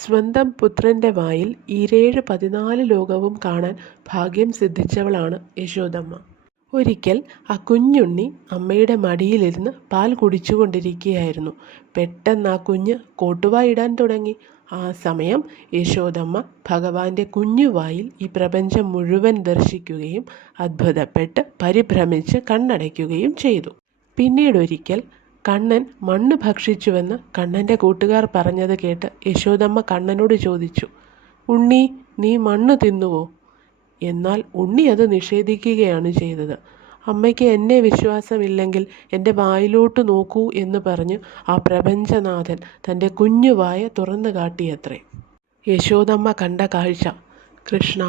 സ്വന്തം പുത്രൻ്റെ വായിൽ ഈരേഴ് 14 ലോകവും കാണാൻ ഭാഗ്യം സിദ്ധിച്ചവളാണ് യശോദമ്മ. ഒരിക്കൽ ആ കുഞ്ഞുണ്ണി അമ്മയുടെ മടിയിലിരുന്ന് പാൽ കുടിച്ചുകൊണ്ടിരിക്കുകയായിരുന്നു. പെട്ടെന്ന് ആ കുഞ്ഞ് കോട്ടുവായിടാൻ തുടങ്ങി. ആ സമയം യശോദമ്മ ഭഗവാന്റെ കുഞ്ഞുവായിൽ ഈ പ്രപഞ്ചം മുഴുവൻ ദർശിക്കുകയും അത്ഭുതപ്പെട്ട് പരിഭ്രമിച്ച് കണ്ണടയ്ക്കുകയും ചെയ്തു. പിന്നീടൊരിക്കൽ കണ്ണൻ മണ്ണ് ഭക്ഷിച്ചുവെന്ന് കണ്ണൻ്റെ കൂട്ടുകാർ പറഞ്ഞത് കേട്ട് യശോദമ്മ കണ്ണനോട് ചോദിച്ചു, ഉണ്ണി, നീ മണ്ണ് തിന്നുവോ? എന്നാൽ ഉണ്ണി അത് നിഷേധിക്കുകയാണ് ചെയ്തത്. അമ്മയ്ക്ക് എന്നെ വിശ്വാസമില്ലെങ്കിൽ എൻ്റെ വായിലോട്ട് നോക്കൂ എന്ന് പറഞ്ഞ് ആ പ്രപഞ്ചനാഥൻ തൻ്റെ കുഞ്ഞുവായ തുറന്നു കാട്ടിയത്രേ. യശോദമ്മ കണ്ട കാഴ്ച, കൃഷ്ണ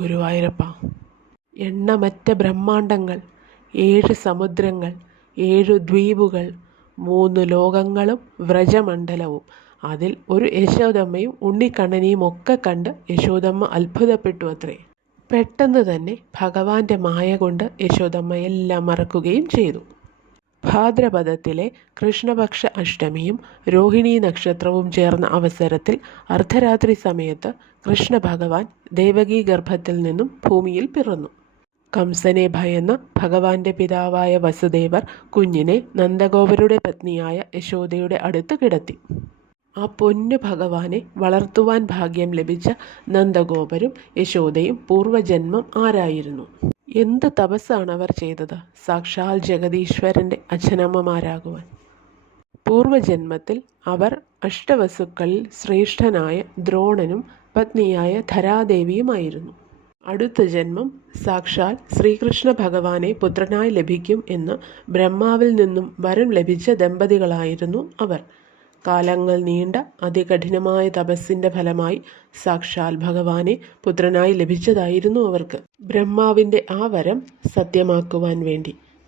ഗുരുവായൂരപ്പ! എണ്ണമറ്റ ബ്രഹ്മാണ്ടങ്ങൾ, 7 സമുദ്രങ്ങൾ, 7 ദ്വീപുകൾ, 3 ലോകങ്ങളും വ്രജമണ്ഡലവും, അതിൽ ഒരു യശോദമ്മയും ഉണ്ണിക്കണ്ണനെയും ഒക്കെ കണ്ട് യശോദമ്മ അത്ഭുതപ്പെട്ടു അത്രേ. പെട്ടെന്ന് തന്നെ ഭഗവാന്റെ മായ കൊണ്ട് യശോദമ്മ എല്ലാം മറക്കുകയും ചെയ്തു. ഭാദ്രപദത്തിലെ കൃഷ്ണപക്ഷ അഷ്ടമിയും രോഹിണി നക്ഷത്രവും ചേർന്ന അവസരത്തിൽ അർദ്ധരാത്രി സമയത്ത് കൃഷ്ണ ഭഗവാൻ ദേവകീ ഗർഭത്തിൽ നിന്നും ഭൂമിയിൽ പിറന്നു. കംസനെ ഭയന്ന് ഭഗവാന്റെ പിതാവായ വസുദേവർ കുഞ്ഞിനെ നന്ദഗോപരുടെ പത്നിയായ യശോദയുടെ അടുത്ത് കിടത്തി. ആ പൊന്നു ഭഗവാനെ വളർത്തുവാൻ ഭാഗ്യം ലഭിച്ച നന്ദഗോപരും യശോദയും പൂർവജന്മം ആരായിരുന്നു? എന്ത് തപസ്സാണ് അവർ ചെയ്തത് സാക്ഷാൽ ജഗദീശ്വരൻ്റെ അച്ഛനമ്മമാരാകുവാൻ? പൂർവജന്മത്തിൽ അവർ അഷ്ടവസുക്കളിൽ ശ്രേഷ്ഠനായ ദ്രോണനും പത്നിയായ ധരാദേവിയുമായിരുന്നു. അടുത്ത ജന്മം സാക്ഷാൽ ശ്രീകൃഷ്ണ ഭഗവാനെ പുത്രനായി ലഭിക്കും എന്ന് ബ്രഹ്മാവിൽ നിന്നും വരം ലഭിച്ച ദമ്പതികളായിരുന്നു അവർ. കാലങ്ങൾ നീണ്ട അതികഠിനമായ തപസ്സിൻ്റെ ഫലമായി സാക്ഷാൽ ഭഗവാനെ പുത്രനായി ലഭിച്ചതായിരുന്നു അവർക്ക്. ബ്രഹ്മാവിൻ്റെ ആ വരം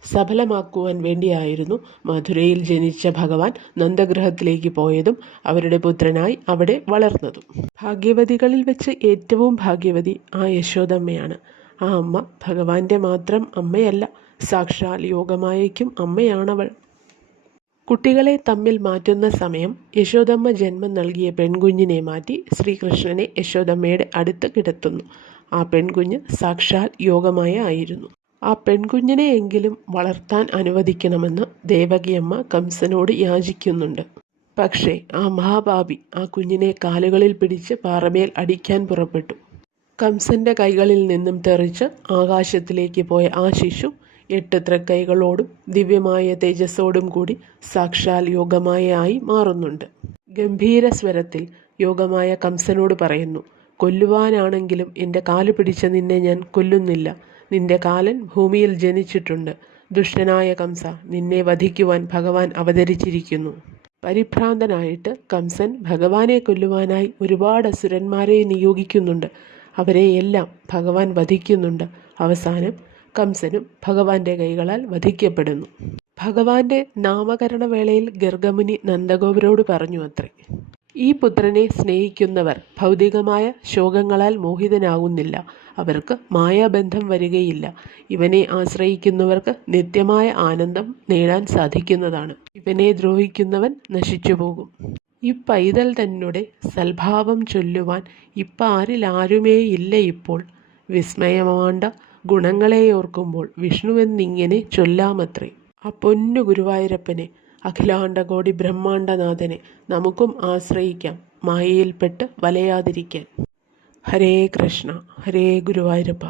സഫലമാക്കുവാൻ വേണ്ടിയായിരുന്നു മധുരയിൽ ജനിച്ച ഭഗവാൻ നന്ദഗൃഹത്തിലേക്ക് പോയതും അവരുടെ പുത്രനായി അവിടെ വളർന്നതും. ഭാഗ്യവതികളിൽ വെച്ച് ഏറ്റവും ഭാഗ്യവതി ആ യശോദമ്മയാണ്. ആ അമ്മ ഭഗവാന്റെ മാത്രം അമ്മയല്ല, സാക്ഷാൽ യോഗമായയ്ക്കും അമ്മയാണവൾ. കുട്ടികളെ തമ്മിൽ മാറ്റുന്ന സമയം യശോദമ്മ ജന്മം നൽകിയ പെൺകുഞ്ഞിനെ മാറ്റി ശ്രീകൃഷ്ണനെ യശോദമ്മയുടെ അടുത്ത് കിടത്തുന്നു. ആ പെൺകുഞ്ഞ് സാക്ഷാൽ യോഗമായ ആയിരുന്നു. ആ പെൺകുഞ്ഞിനെ എങ്കിലും വളർത്താൻ അനുവദിക്കണമെന്ന് ദേവകിയമ്മ കംസനോട് യാചിക്കുന്നുണ്ട്. പക്ഷേ ആ മഹാപാപി ആ കുഞ്ഞിനെ കാലുകളിൽ പിടിച്ച് പാറമേൽ അടിക്കാൻ പുറപ്പെട്ടു. കംസന്റെ കൈകളിൽ നിന്നും തെറിച്ച് ആകാശത്തിലേക്ക് പോയ ആ ശിശു 8 തൃക്കൈകളോടും ദിവ്യമായ തേജസ്സോടും കൂടി സാക്ഷാൽ യോഗമായയായി മാറുന്നുണ്ട്. ഗംഭീര സ്വരത്തിൽ യോഗമായ കംസനോട് പറയുന്നു, കൊല്ലുവാനാണെങ്കിലും എൻ്റെ കാല് പിടിച്ച നിന്നെ ഞാൻ കൊല്ലുന്നില്ല. നിന്റെ കാലൻ ഭൂമിയിൽ ജനിച്ചിട്ടുണ്ട്. ദുഷ്ടനായ കംസ, നിന്നെ വധിക്കുവാൻ ഭഗവാൻ അവതരിച്ചിരിക്കുന്നു. പരിഭ്രാന്തനായിട്ട് കംസൻ ഭഗവാനെ കൊല്ലുവാനായി ഒരുപാട് അസുരന്മാരെ നിയോഗിക്കുന്നുണ്ട്. അവരെയെല്ലാം ഭഗവാൻ വധിക്കുന്നുണ്ട്. അവസാനം കംസനും ഭഗവാന്റെ കൈകളാൽ വധിക്കപ്പെടുന്നു. ഭഗവാന്റെ നാമകരണ വേളയിൽ ഗർഗമുനി നന്ദഗോപരോട് പറഞ്ഞു അത്രേ, ഈ പുത്രനെ സ്നേഹിക്കുന്നവർ ഭൗതികമായ ശോകങ്ങളാൽ മോഹിതനാകുന്നില്ല. അവർക്ക് മായാബന്ധം വരികയില്ല. ഇവനെ ആശ്രയിക്കുന്നവർക്ക് നിത്യമായ ആനന്ദം നേടാൻ സാധിക്കുന്നതാണ്. ഇവനെ ദ്രോഹിക്കുന്നവൻ നശിച്ചു പോകും. ഈ പൈതൽ തന്നെ സൽഭാവം ചൊല്ലുവാൻ ആരിലാരുമേ ഇല്ല ഇപ്പോൾ. വിസ്മയമാണ്ട ഗുണങ്ങളെ ഓർക്കുമ്പോൾ വിഷ്ണുവെന്നിങ്ങനെ ചൊല്ലാമത്രേ. ആ പൊന്നു ഗുരുവായൂരപ്പനെ, അഖിലാണ്ടകോടി ബ്രഹ്മാണ്ടനാഥനെ നമുക്കും ആശ്രയിക്കാം, മായയിൽപ്പെട്ട് വലയാതിരിക്കാൻ. ഹരേ കൃഷ്ണ, ഹരേ ഗുരുവായൂരപ്പ.